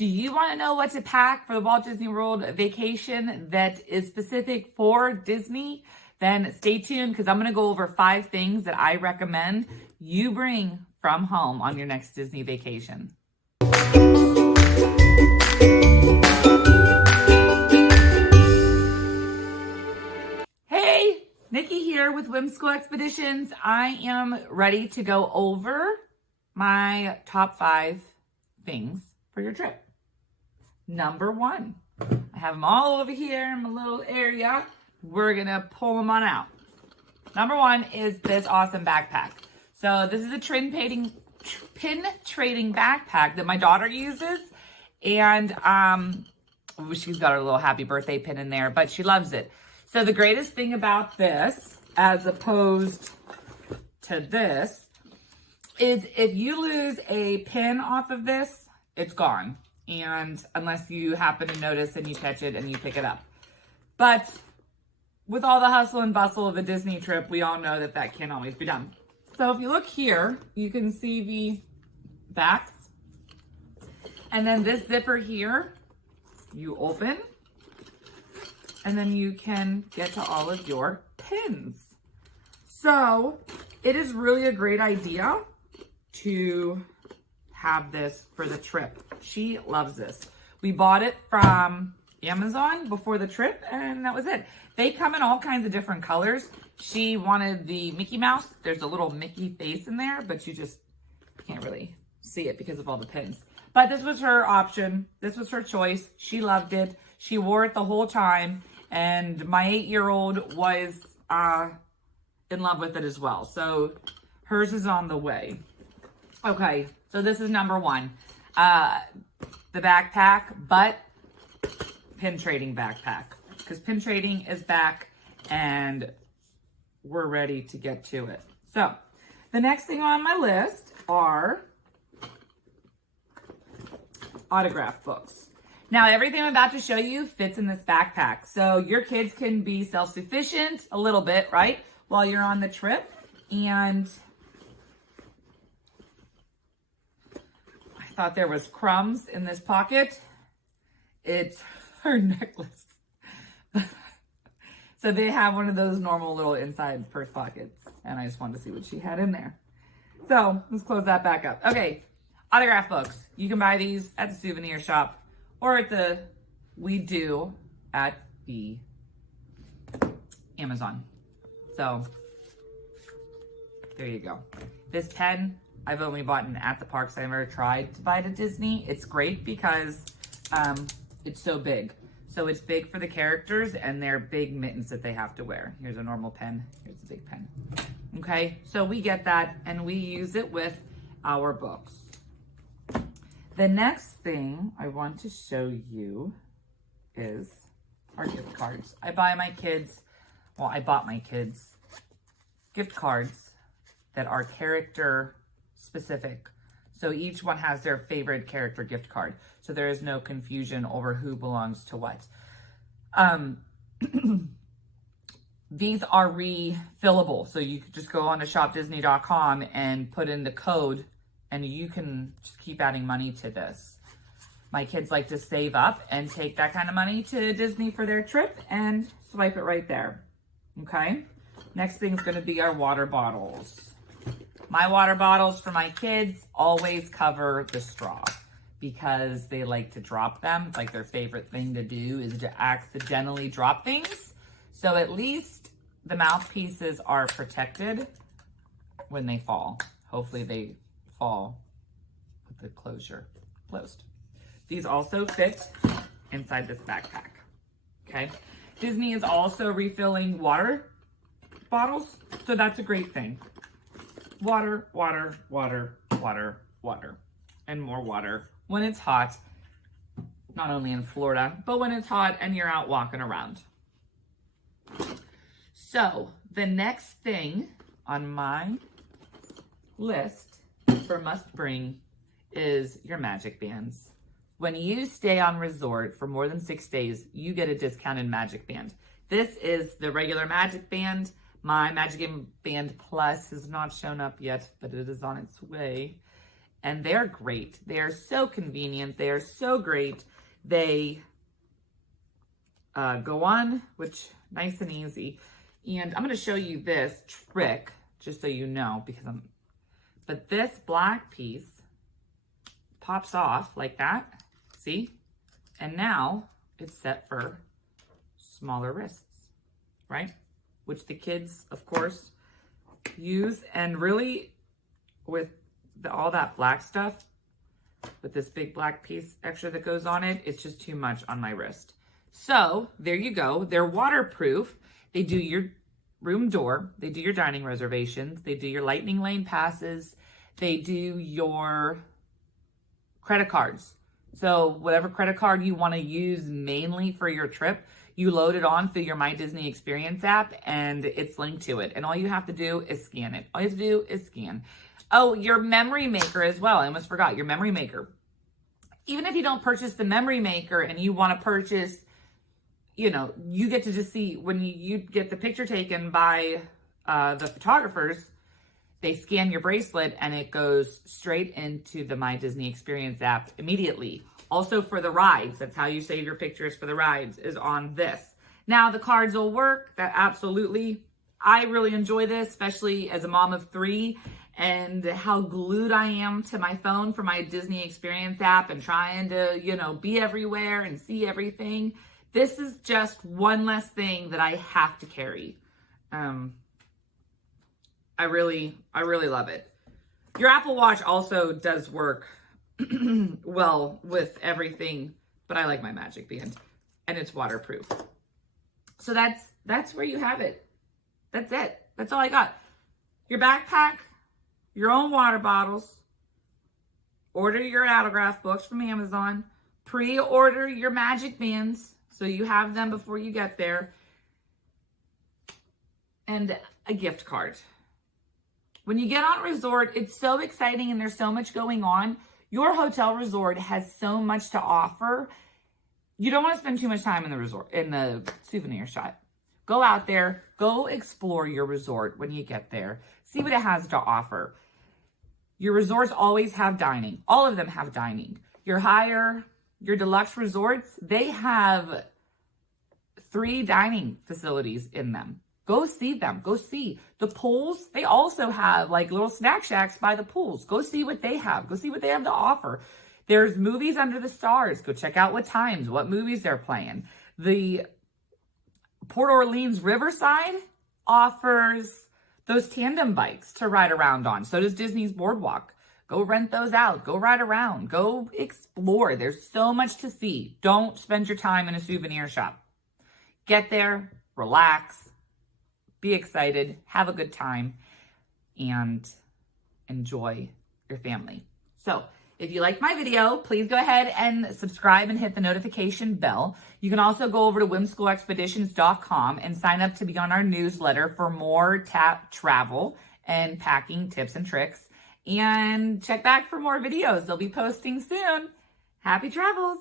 Do you want to know what to pack for the Walt Disney World vacation that is specific for Disney? Then stay tuned because I'm going to go over 5 things that I recommend you bring from home on your next Disney vacation. Hey, Nikki here with Whimsical Expeditions. I am ready to go over my top 5 things for your trip. Number 1, I have them all over here in my little area. We're gonna pull them on out. Number 1 is this awesome backpack. So this is a pin trading backpack that my daughter uses, and she's got her little happy birthday pin in there, but she loves it. So the greatest thing about this, as opposed to this, is if you lose a pin off of this, it's gone. And unless you happen to notice and you catch it and you pick it up. But with all the hustle and bustle of a Disney trip, we all know that that can't always be done. So if you look here, you can see the backs. And then this zipper here, you open. And then you can get to all of your pins. So it is really a great idea to have this for the trip. She loves this. We bought it from Amazon before the trip, and that was it. They come in all kinds of different colors. She wanted the Mickey Mouse. There's a little Mickey face in there, but you just can't really see it because of all the pins. But this was her option. This was her choice. She loved it. She wore it the whole time, and my 8-year-old was in love with it as well. So hers is on the way. Okay, so this is number 1. The backpack, but pin trading backpack. Because pin trading is back and we're ready to get to it. So the next thing on my list are autograph books. Now everything I'm about to show you fits in this backpack. So your kids can be self-sufficient a little bit, right? While you're on the trip. And I thought there was crumbs in this pocket. It's her necklace. So they have one of those normal little inside purse pockets. And I just wanted to see what she had in there. So let's close that back up. Okay, autograph books. You can buy these at the souvenir shop or at the Amazon. So there you go. This pen I've only bought at the parks. I've never tried to buy it at Disney. It's great because it's so big. So it's big for the characters and they're big mittens that they have to wear. Here's a normal pen. Here's a big pen. Okay, so we get that and we use it with our books. The next thing I want to show you is our gift cards. I bought my kids gift cards that are character specific. So each one has their favorite character gift card. So there is no confusion over who belongs to what. These are refillable. So you could just go on to shopdisney.com and put in the code and you can just keep adding money to this. My kids like to save up and take that kind of money to Disney for their trip and swipe it right there. Okay. Next thing's going to be our water bottles. My water bottles for my kids always cover the straw because they like to drop them. It's like their favorite thing to do is to accidentally drop things. So at least the mouthpieces are protected when they fall. Hopefully they fall with the closure closed. These also fit inside this backpack. Okay. Disney is also refilling water bottles, so that's a great thing. Water, water, water, water, water, and more water when it's hot, not only in Florida, but when it's hot and you're out walking around. So the next thing on my list for must bring is your magic bands. When you stay on resort for more than 6 days, you get a discounted magic band. This is the regular magic band. My Magic Band Plus has not shown up yet, but it is on its way. and they're great. They are so convenient. They are so great. They go on, which nice and easy. And I'm going to show you this trick, just so you know, but this black piece pops off like that, see? And now it's set for smaller wrists, right? Which the kids, of course, use. And really, with all that black stuff, with this big black piece extra that goes on it, it's just too much on my wrist. So there you go. They're waterproof. They do your room door. They do your dining reservations. They do your lightning lane passes. They do your credit cards. So whatever credit card you want to use mainly for your trip, you load it on through your My Disney Experience app, and it's linked to it. And all you have to do is scan it. All you have to do is scan. Oh, your memory maker as well. I almost forgot your memory maker. Even if you don't purchase the memory maker and you want to purchase, you know, you get to just see when you get the picture taken by the photographers, they scan your bracelet and it goes straight into the My Disney Experience app immediately. Also for the rides, that's how you save your pictures for the rides, is on this. Now the cards will work, that absolutely. I really enjoy this, especially as a mom of 3, and how glued I am to my phone for My Disney Experience app and trying to, you know, be everywhere and see everything. This is just one less thing that I have to carry. I really love it. Your Apple Watch also does work well with everything, but I like my Magic Band, and it's waterproof. So that's where you have it. That's it. That's all I got. Your backpack, your own water bottles, order your autograph books from Amazon, pre-order your Magic Bands so you have them before you get there, and a gift card. When you get on a resort, it's so exciting and there's so much going on. Your hotel resort has so much to offer. You don't want to spend too much time in the resort, in the souvenir shop. Go out there, go explore your resort when you get there. See what it has to offer. Your resorts always have dining. All of them have dining. Your deluxe resorts, they have 3 dining facilities in them. Go see them. Go see. The pools, they also have like little snack shacks by the pools. Go see what they have. Go see what they have to offer. There's movies under the stars. Go check out what times, what movies they're playing. The Port Orleans Riverside offers those tandem bikes to ride around on. So does Disney's Boardwalk. Go rent those out. Go ride around. Go explore. There's so much to see. Don't spend your time in a souvenir shop. Get there, relax, be excited, have a good time, and enjoy your family. So if you liked my video, please go ahead and subscribe and hit the notification bell. You can also go over to whimsicalexpeditions.com and sign up to be on our newsletter for more travel and packing tips and tricks. And check back for more videos. They'll be posting soon. Happy travels.